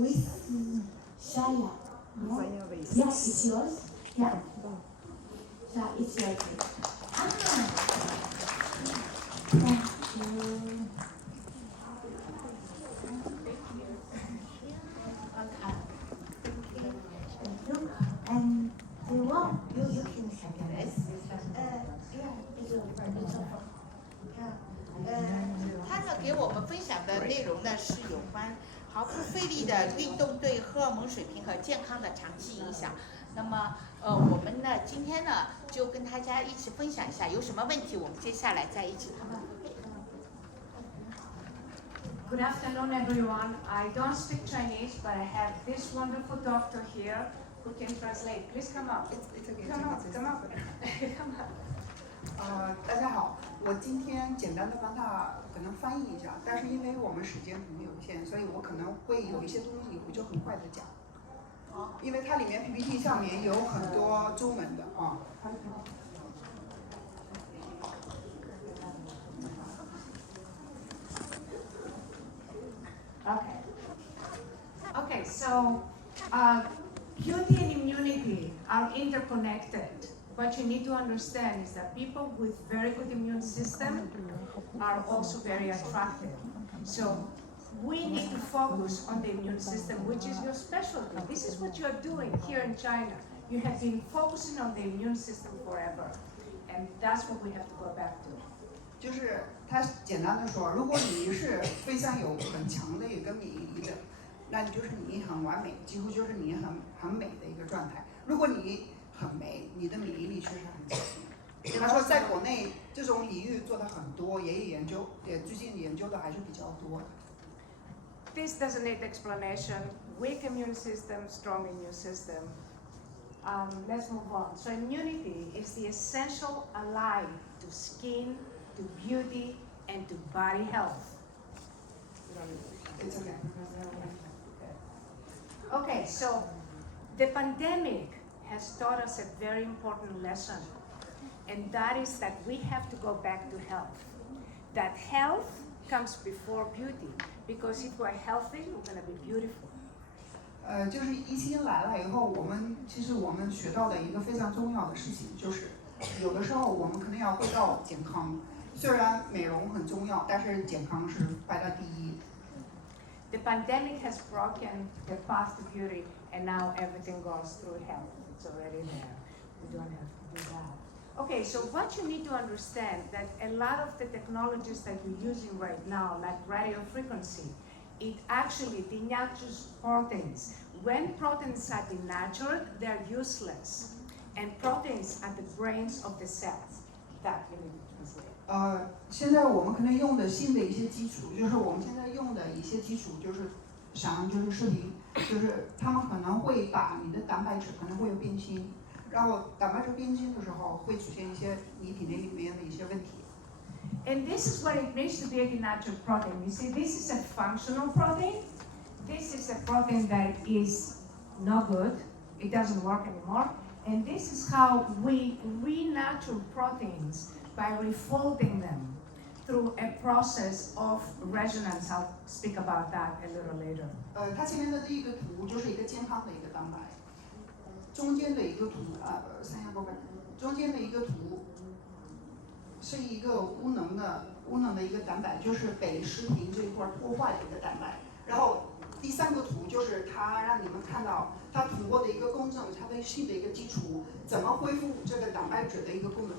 with Xanya. Yeah, it's yours. Yeah. So it's yours. Thank you. Okay. Thank you. And you want you can have this. Yeah, it's over. Yeah. 他呢给我们分享的内容呢是有关毫不费力的运动对荷尔蒙水平和健康的长期影响。那么我们呢今天呢就跟大家一起分享一下，有什么问题我们接下来再一起讨论。Good afternoon, everyone. I don't speak Chinese, but I have this wonderful doctor here who can translate. Please come up. It's okay. Come up. Come up. Come up. 大家好，我今天简单的帮他可能翻译一下，但是因为我们时间可能有限，所以我可能会有一些东西我就很快的讲，因为它里面 PPT 上面有很多中文的啊。Okay, so beauty and immunity are interconnected. What you need to understand is that people with very good immune system are also very attractive. So we need to focus on the immune system, which is your specialty. This is what you are doing here in China. You have been focusing on the immune system forever, and that's what we have to go back to. 就是他简单的说，如果你是非常有很强的一个免疫力的，那就是你很完美，几乎就是你很美的一个状态。如果你很美，你的免疫力确实很强。他说，在国内这种领域做的很多，也有研究，最近研究的还是比较多。This doesn't need explanation. Weak immune system, strong immune system. Let's move on. So immunity is the essential ally to skin, to beauty, and to body health. It's okay. Okay, so the pandemic has taught us a very important lesson, and that is that we have to go back to health. That health comes before beauty, because if we're healthy, we're going to be beautiful. 就是疫情来了以后，我们学到的一个非常重要的事情，就是有的时候我们可能要回到健康。虽然美容很重要，但是健康是排在第一。The pandemic has broken the path to beauty, and now everything goes through health. It's already there. We don't have to do that. Okay, so what you need to understand that a lot of the technologies that you're using right now, like radio frequency, it actually denatures proteins. When proteins are denatured, they're useless. And proteins are the brains of the cells. That you need to translate. 现在我们可能用的新的一些基础，就是我们现在用的一些基础，就是就是视频，就是他们可能会把你的蛋白质可能会有变形，然后蛋白质变形的时候会出现一些你体内里面的一些问题。And this is what it means to be a denatured protein. You see, this is a functional protein. This is a protein that is no good. It doesn't work anymore. And this is how we renature proteins by refolding them through a process of resonance. I'll speak about that a little later. 它前面的这一个图就是一个健康的一个蛋白，中间的一个图中间的一个图是一个无能的一个蛋白，就是被食品这一块破坏的一个蛋白。然后第三个图就是它让你们看到它通过的一个工程，它的新的一个基础怎么恢复这个蛋白质的一个功能。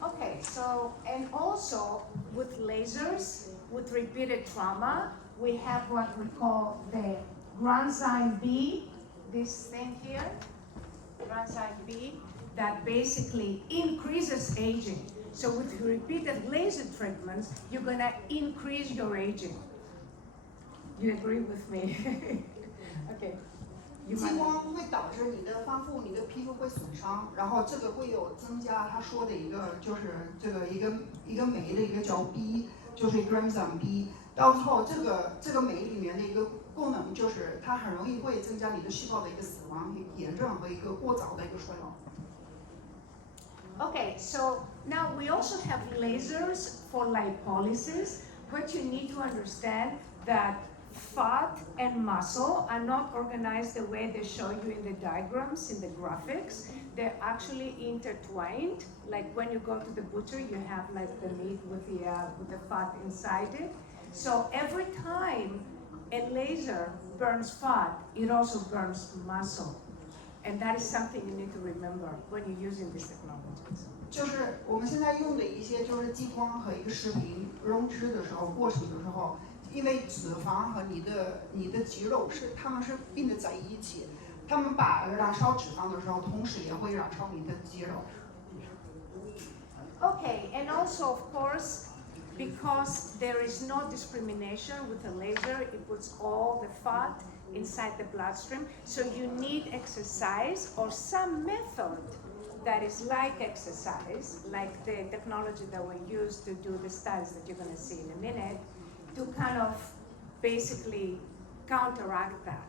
Okay, so, and also with lasers, with repeated trauma, we have what we call the granzyme B, this thing here, granzyme B, that basically increases aging. So with repeated laser treatments, you're gonna increase your aging. You agree with me? Okay. 激光会导致你的发肤、你的皮肤会损伤，然后这个会有增加他说的一个就是这个一个酶的一个叫 B， 就是 granzyme B， 到时候这个酶里面的一个功能就是它很容易会增加你的细胞的一个死亡、炎症和一个过早的一个衰老。Okay, so now we also have lasers for lipolysis, but you need to understand that fat and muscle are not organized the way they show you in the diagrams, in the graphics. They're actually intertwined. Like when you go to the butcher, you have like the meat with the fat inside it. So every time a laser burns fat, it also burns muscle. And that is something you need to remember when you're using these technologies. 就是我们现在用的一些就是激光和一个视频溶脂的时候，过程的时候，因为脂肪和你的肌肉它们是并得在一起，它们燃烧脂肪的时候，同时也会燃烧你的肌肉。Okay, and also of course, because there is no discrimination with a laser, it puts all the fat inside the bloodstream. So you need exercise or some method that is like exercise, like the technology that we use to do the studies that you're going to see in a minute, to kind of basically counteract that.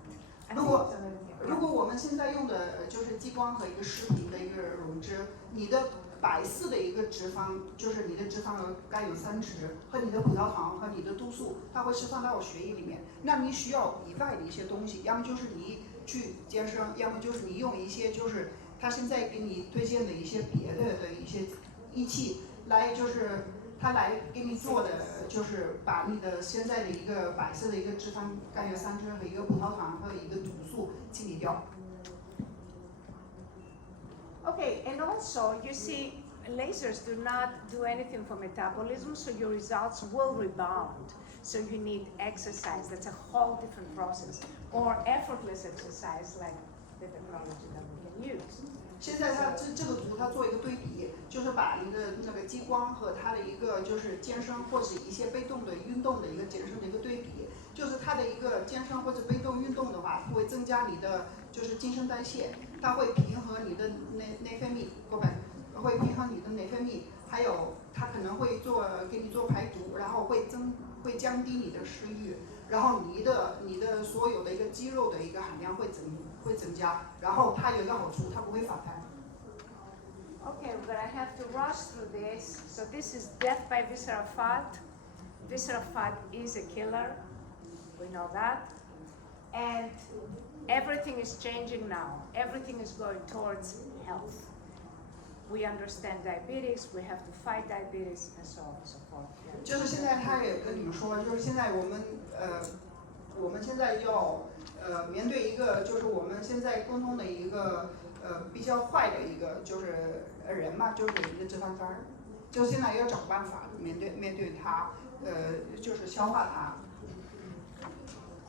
如果我们现在用的就是激光和一个视频的一个溶脂，你的白色的一个脂肪，就是你的脂肪甘油三酯和你的葡萄糖和你的毒素，它会释放到血液里面。那你需要以外的一些东西，要么就是你去健身，要么就是你用一些就是他现在给你推荐的一些别的一些仪器来，就是他来给你做的，就是把你的现在的一个白色的一个脂肪甘油三酯和一个葡萄糖和一个毒素清理掉。Okay, and also you see, lasers do not do anything for metabolism, so your results will rebound. So you need exercise. That's a whole different process. Or effortless exercise, like the technology that we can use. 现在这个图它做一个对比，就是把你的那个激光和它的一个就是健身或者一些被动的运动的一个健身的一个对比，就是它的一个健身或者被动运动的话，它会增加你的就是新陈代谢，它会平衡你的内分泌，会平衡你的内分泌，还有它可能会给你做排毒，然后会降低你的食欲，然后你的所有的一个肌肉的一个含量会增加，然后它有一个好处，它不会反弹。Okay, but I have to rush through this. So this is death by visceral fat. Visceral fat is a killer. We know that. And everything is changing now. Everything is going towards health. We understand diabetes, we have to fight diabetes, and so on and so forth. 就是现在他也跟你们说，就是现在我们现在要面对一个就是我们现在沟通的一个比较坏的一个就是人嘛，就是一个脂肪肝，就现在要找办法面对它，就是消化它。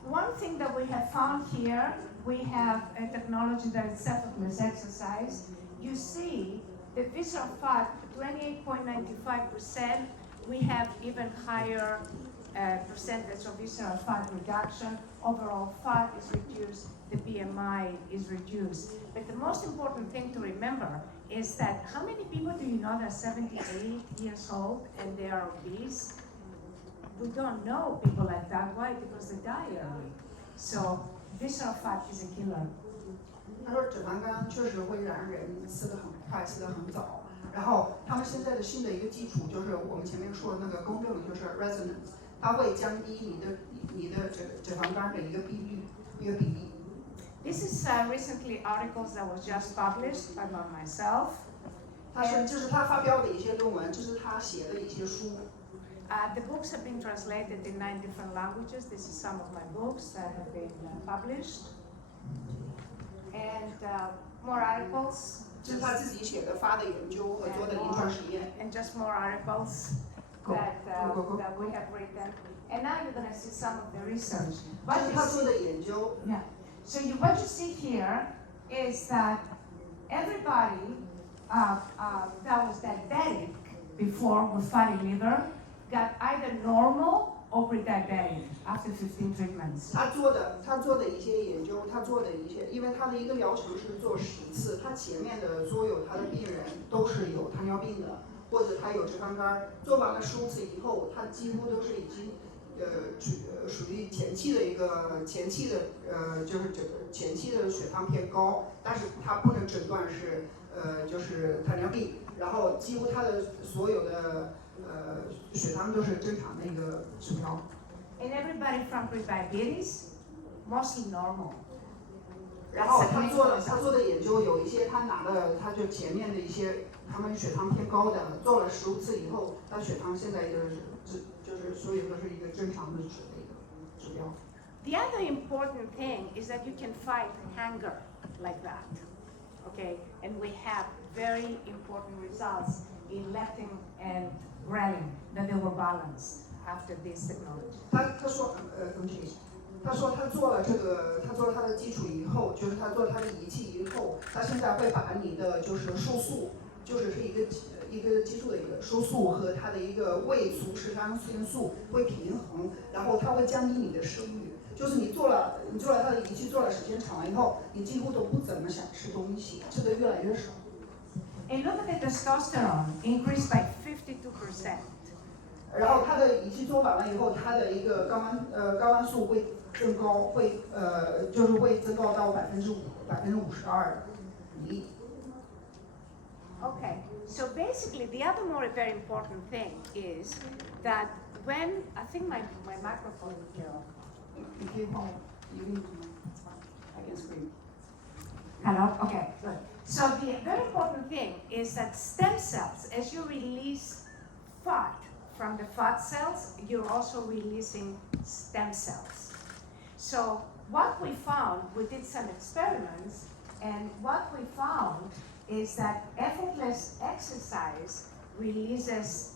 One thing that we have found here, we have a technology that is effortless exercise. You see the visceral fat, 28.95%. We have even higher percentage of visceral fat reduction. Overall fat is reduced, the BMI is reduced. But the most important thing to remember is that how many people do you know that are 78 years old and they are obese? We don't know people like that. Why? Because they die early. So visceral fat is a killer. 他说脂肪肝确实会让人死得很快，死得很早。然后他们现在的新的一个基础就是我们前面说的那个公正，就是 resonance， 它会降低你的脂肪肝的一个比例。This is recently articles that was just published by myself. 这是他发表的一些论文，这是他写的一些书。The books have been translated in 9 different languages. This is some of my books that have been published. And more articles. 这是他自己写的、发的研究和做的临床实验。And just more articles that we have written. And now you're going to see some of the research. 这是他做的研究。Yeah. So what you see here is that everybody that was diabetic before with fatty liver got either normal or pre-diabetic after 15 treatments. 他做的一些研究，因为他的一个疗程是做10次，他前面的所有他的病人都是有糖尿病的，或者他有脂肪肝，做完了15次以后，他几乎都是已经属于前期的血糖偏高，但是他不能诊断是就是糖尿病，然后几乎他的所有的血糖都是正常的一个指标。And everybody from prediabetes, mostly normal. 然后他做的研究有一些他拿的，他就前面的一些他们血糖偏高的，做了15次以后，他血糖现在就是所有都是一个正常的值的一个指标。The other important thing is that you can fight hunger like that, okay? And we have very important results in leptin and ghrelin, that they were balanced after this technology. 他说对不起，他说他做了他的基础以后，就是他做了他的仪器以后，他现在会把你的就是瘦素，就是一个激素的一个瘦素和它的一个胃促脂肪酸素会平衡，然后它会降低你的食欲。就是你做了它的仪器做了时间长了以后，你几乎都不怎么想吃东西，吃的越来越少。And look at the testosterone increased by 52%. 然后它的仪器做完了以后，它的一个睾丸素会增高，就是会增高到52%比例。Okay, so basically the other more very important thing is that when, I think my microphone is here. You can, I can scream. Hello? Okay, good. So the very important thing is that stem cells, as you release fat from the fat cells, you're also releasing stem cells. So what we found, we did some experiments, and what we found is that effortless exercise releases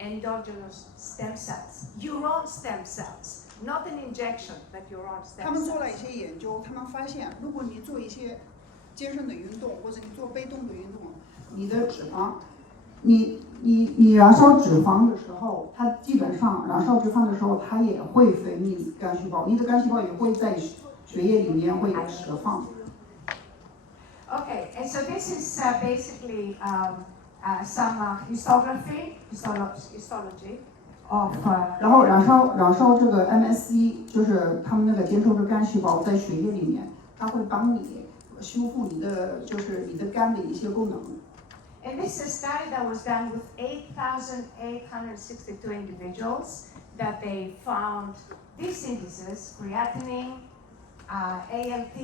endogenous stem cells, your own stem cells, not an injection, but your own stem cells. 他们做了一些研究，他们发现，如果你做一些健身的运动，或者你做被动的运动，你的脂肪，你燃烧脂肪的时候，它基本上燃烧脂肪的时候，它也会分泌干细胞，你的干细胞也会在血液里面会释放。Okay, and so this is basically some histology of. 然后燃烧这个 MSC， 就是他们那个接受的干细胞在血液里面，它会帮你修复你的肝的一些功能。And this is a study that was done with 8,862 individuals that they found these indices, creatinine, ALT,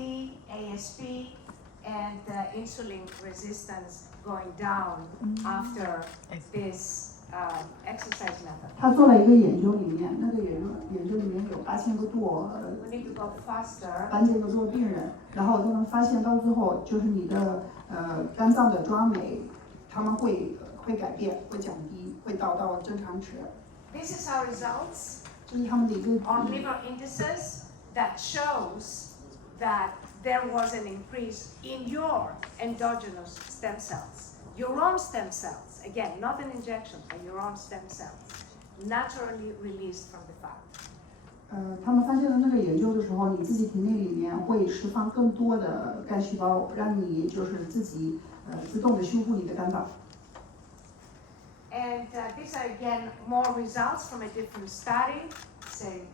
ASP, and insulin resistance going down after this exercise method. 他做了一个研究里面，那个研究里面有8000个多We need to go faster. 8000个多病人，然后他们发现到最后就是你的肝脏的专酶，他们会改变，会降低，会到正常值。This is our results 这是他们的一个 on liver indices that shows that there was an increase in your endogenous stem cells, your own stem cells. Again, not an injection, but your own stem cells, naturally released from the fat. 他们发现的那个研究的时候，你自己体内里面会释放更多的干细胞，让你就是自己自动的修复你的肝脏。And these are again more results from a different study.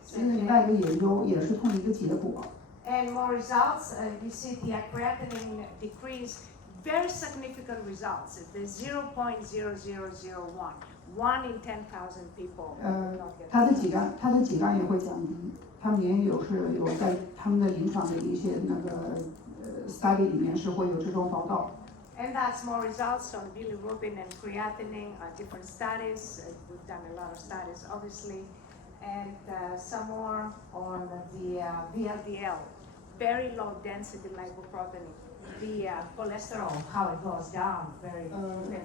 这是另外一个研究，也是同一个结果。And more results, you see the creatinine decrease, very significant results. There's 0.0001, 1 in 10,000 people. 它的几缸也会降低，他们也有在他们的临床的一些那个study 里面是会有这种报道。And that's more results on bilirubin and creatinine, different studies. We've done a lot of studies, obviously. And some more on the VLDL, very low density lipoprotein, the cholesterol, how it goes down, very.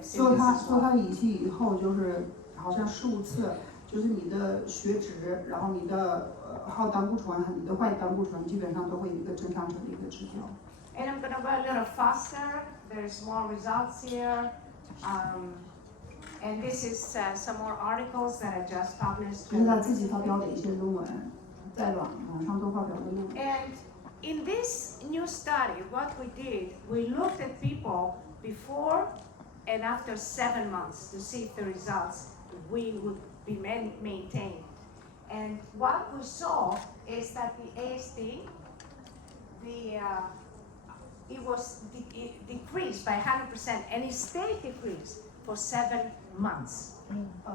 做它仪器以后，就是好像15次，就是你的血脂，然后你的好胆固醇和你的坏胆固醇基本上都会有一个正常值的一个指标。And I'm going to go a little faster. There's more results here. And this is some more articles that I just published. 这是他自己发表的一些论文，在网上都发表的论文。And in this new study, what we did, we looked at people before and after 7 months to see if the results would be maintained. And what we saw is that the AST, it decreased by 100%, and it stayed decreased for 7 months.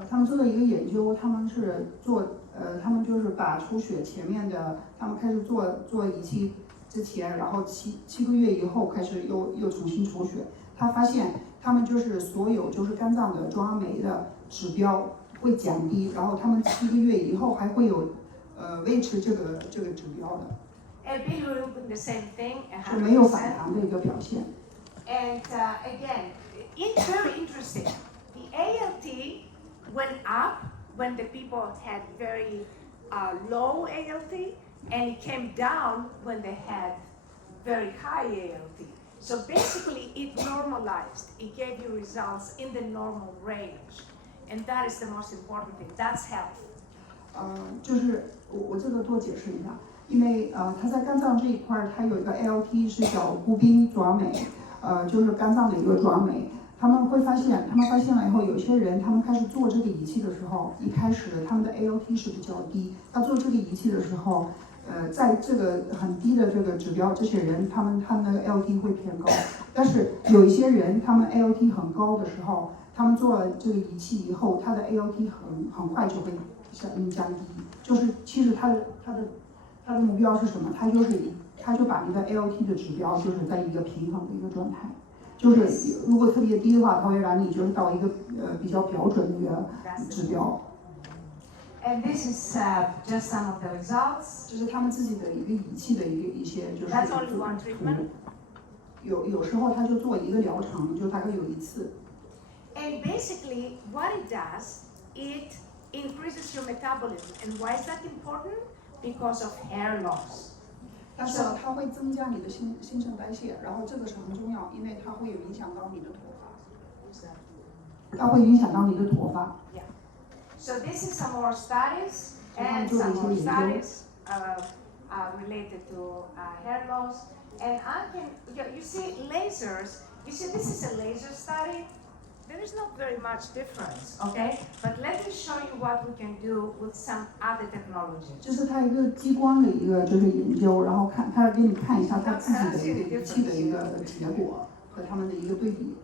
他们做了一个研究，他们就是把出血前面的，他们开始做仪器之前，然后七个月以后开始又重新出血，他发现他们就是所有就是肝脏的中央酶的指标会降低，然后他们7个月以后还会有维持这个指标的， Bilirubin the same thing, 是没有 100%. 反弹的一个表现。 And again, it's very interesting. The ALT went up when the people had very low ALT, and it came down when they had very high ALT. So basically, it normalized. It gave you results in the normal range, and that is the most important thing. That's health. 就是我这个多解释一下，因为它在肝脏这一块儿，它有一个 ALT 是叫谷丙转酶，就是肝脏的一个转酶。他们发现了以后，有些人他们开始做这个仪器的时候，一开始他们的 ALT 是比较低。他做这个仪器的时候，在这个很低的这个指标，这些人他们那个 ALT 会偏高。但是有一些人他们 ALT 很高的时候，他们做了这个仪器以后，他的 ALT 很快就会降低。就是其实他的目标是什么？他就把一个 ALT 的指标就是在一个平衡的一个状态。就是如果特别低的话，它会让你就是到一个比较标准的一个指标。And this is just some of the results. 这是他们自己的一个仪器的一些就是 That's only one treatment. 有时候他就做一个疗程，就大概有1次。And basically, what it does, it increases your metabolism. And why is that important? Because of hair loss. 但是它会增加你的新陈代谢，然后这个是很重要，因为它会有影响到你的脱发。它会影响到你的脱发。Yeah. So this is some more studies and some more studies related to hair loss. And you see lasers. You see, this is a laser study. There is not very much difference, okay? But let me show you what we can do with some other technologies. 这是它一个激光的一个就是研究，然后他给你看一下他自己的一个仪器的一个结果和他们的一个对比。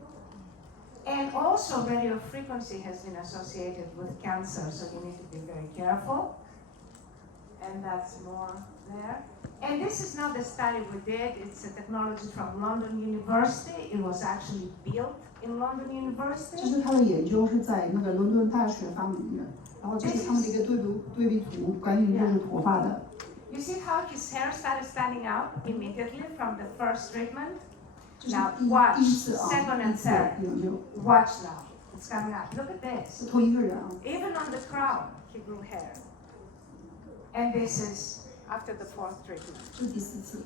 And also radio frequency has been associated with cancer, so you need to be very careful. And that's more there. And this is not the study we did. It's a technology from London University. It was actually built in London University. 这是他的研究是在那个伦敦大学发明的，然后这是他们的一个对比图，关于就是脱发的。You see how his hair started standing out immediately from the first treatment? 这是 Now watch 第一次啊， second 第 and 一次 third. 研究。Watch now. It's coming up. Look at this. 是同一个人啊。 Even on the crown, he grew hair. And this is after the 4th treatment. 这是第4次。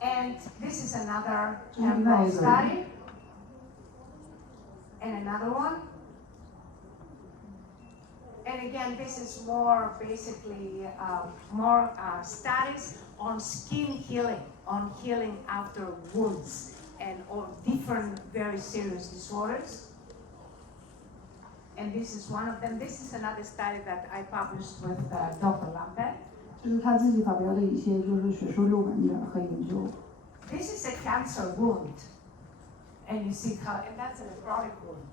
And this is another 这是另外 hair 一个 study. 人。 And another one. And again, this is more basically more studies on skin healing, on healing after wounds and or different very serious disorders. And this is one of them. This is another study that I published with Dr. Lambert. 这是他自己发表的一些就是学术论文的和研究。 This is a cancer wound. And you see how, and that's a necrotic wound.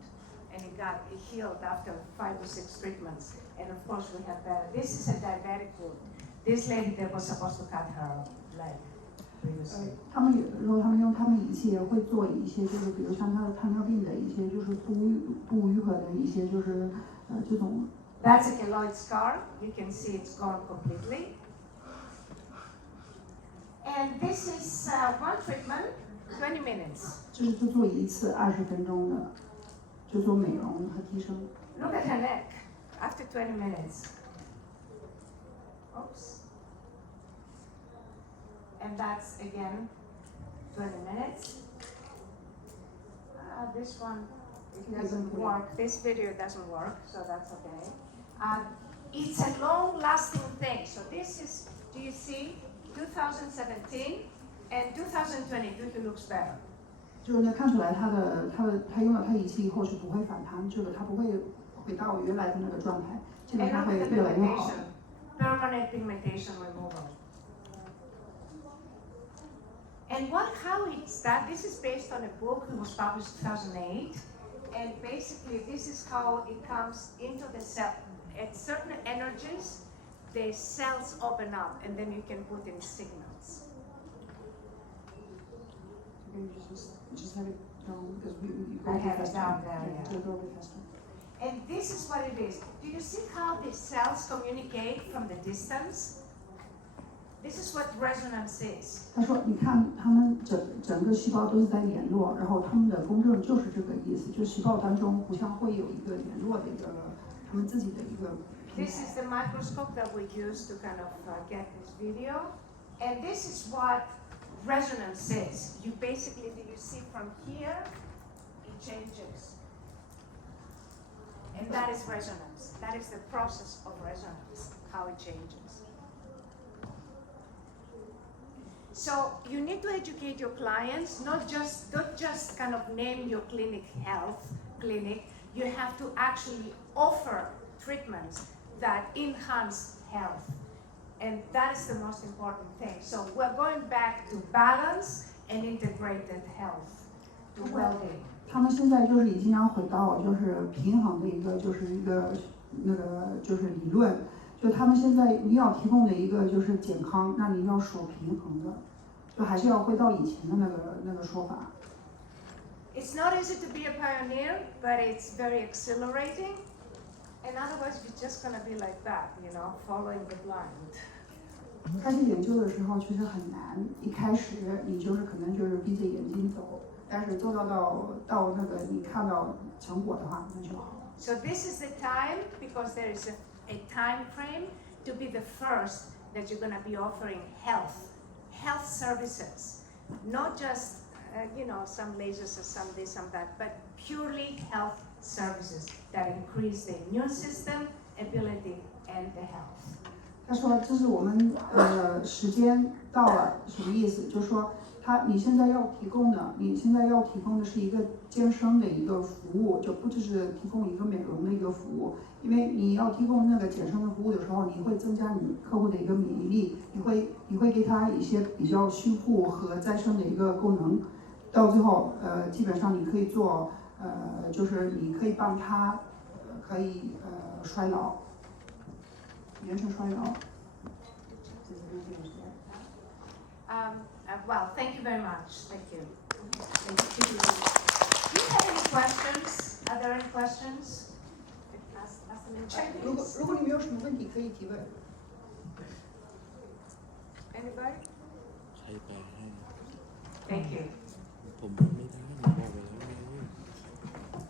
And it healed after 5 or 6 treatments. And of course we have better. This is a diabetic wound. This lady that was supposed to cut her leg previously. 他们有的时候，他们用他们仪器也会做一些，就是比如像他的糖尿病的一些，就是不愈合的一些，就是这种。 That's a keloid scar. You can see it's gone completely. And this is one treatment, 20 minutes. 这是做一次20分钟的，就做美容和提升。 Look at her neck after 20 minutes. Oops. And that's again 20 minutes. This one, it doesn't work. This video doesn't work, so that's okay. It's a long-lasting thing. So this is, do you see, 2017 and 2022, he looks better. 就是能看出来他用了他仪器以后是不会反弹，这个他不会回到原来的那个状态，现在 And 他 look 会 at the 越来越好。 permanent pigmentation removal. And how it's done, this is based on a book that was published in 2008. And basically, this is how it comes into the cell. At certain energies, the cells open up, and then you can put in signals. Can you just have it down because you I have it down there, Yeah, yeah. go a bit faster. And this is what it is. Do you see how the cells communicate from the distance? This is what resonance is. 他说：“你看，他们整个细胞都是在联络，然后他们的公证就是这个意思，就是细胞当中互相会有一个联络的一个他们自己的一个平 This 台。 is the microscope that we use to kind of get this video. And this is what resonance is. You basically, you see from here, it changes. And that is resonance. That is the process of resonance, how it changes. So you need to educate your clients, not just kind of name your clinic health clinic. You have to actually offer treatments that enhance health. And that is the most important thing. So we're going back to balance and integrated health, to well-being. 他们现在就是已经要回到就是平衡的一个那个就是理论，就他们现在你要提供的一个就是健康，那你要说平衡的，就还是要回到以前的那个说法。 It's not easy to be a pioneer, but it's very exhilarating. And otherwise, you're just gonna be like that, you know, following the blind. 开始研究的时候确实很难，一开始你就是可能就是闭着眼睛走，但是做到那个你看到成果的话，那就好了。 So this is the time, because there is a time frame to be the first that you're gonna be offering health services, not just you know, some lasers or some this, some that, but purely health services that increase the immune system, ability, and the health. 他说这是我们时间到了，什么意思？就是说你现在要提供的是一个健身的一个服务，就不只是提供一个美容的一个服务，因为你要提供那个健身的服务的时候，你会增加你客户的一个免疫力，你会给他一些比较修复和再生的一个功能，到最后基本上你可以做就是你可以帮他可以衰老。 原生衰老。Well, thank you very much. Thank you. Thank you. Do you have any questions? Are there any questions? Ask them in Chinese. 如果你没有什么问题，可以提问。 Anybody? ใครแปลให้ Thank you. ผมพูดไม่ได้บอกไปแล้วไง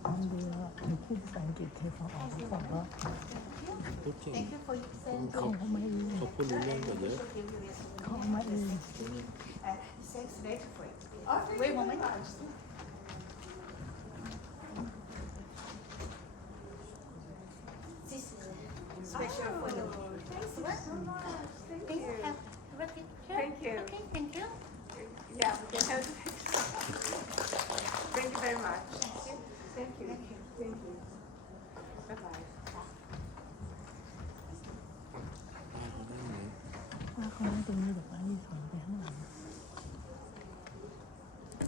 มันดีว่าหนูพูดภาษาอังกฤษเคยฟังออกหรือเปล่าว่า พูดเก่ง Thank you for your เขาเอามาเอง เขาพูดรู้เรื่องกว่าเยอะ เขาเอามาเอง Thanks later for it. Oh, thank Wait a you very moment. much. This is special for you. Thank you so much. Thank Can you you. have repeat here? Thank you. Okay, thank you. Yeah, we can have. Thank you very much. Thank you. Thank you. Thank you. Bye bye. ป้าเขาได้ไหม ว่าเขานั่งตรงนี้เดี๋ยว